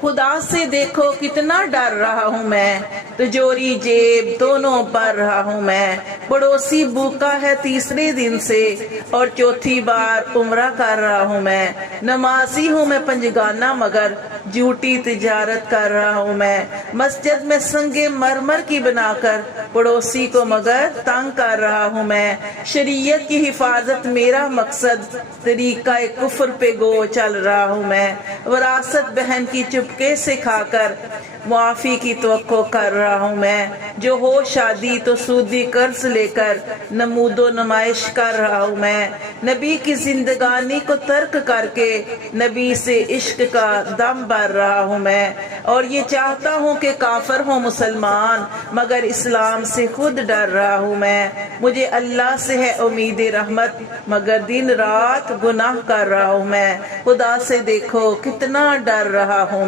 خدا سے دیکھو کتنا ڈر رہا ہوں میں، تجوری جیب دونوں پر رہا ہوں میں، پڑوسی بھوکا ہے تیسرے دن سے اور چوتھی بار عمرہ کر رہا ہوں میں، نمازی ہوں میں پنجگانہ مگر جھوٹی تجارت کر رہا ہوں میں، مسجد میں سنگ مرمر کی بنا کر پڑوسی کو مگر تنگ کر رہا ہوں میں، شریعت کی حفاظت میرا مقصد، طریقہ کفر پہ گو چل رہا ہوں میں، وراثت بہن کی چپکے سے کھا کر معافی کی توقع کر رہا ہوں میں، جو ہو شادی تو سودی قرض لے کر نمود و نمائش کر رہا ہوں میں، نبی کی زندگانی کو ترک کر کے نبی سے عشق کا دم بھر رہا ہوں میں، اور یہ چاہتا ہوں کہ کافر ہوں مسلمان مگر اسلام سے خود ڈر رہا ہوں میں، مجھے اللہ سے ہے امید رحمت مگر دن رات گناہ کر رہا ہوں میں، خدا سے دیکھو کتنا ڈر رہا ہوں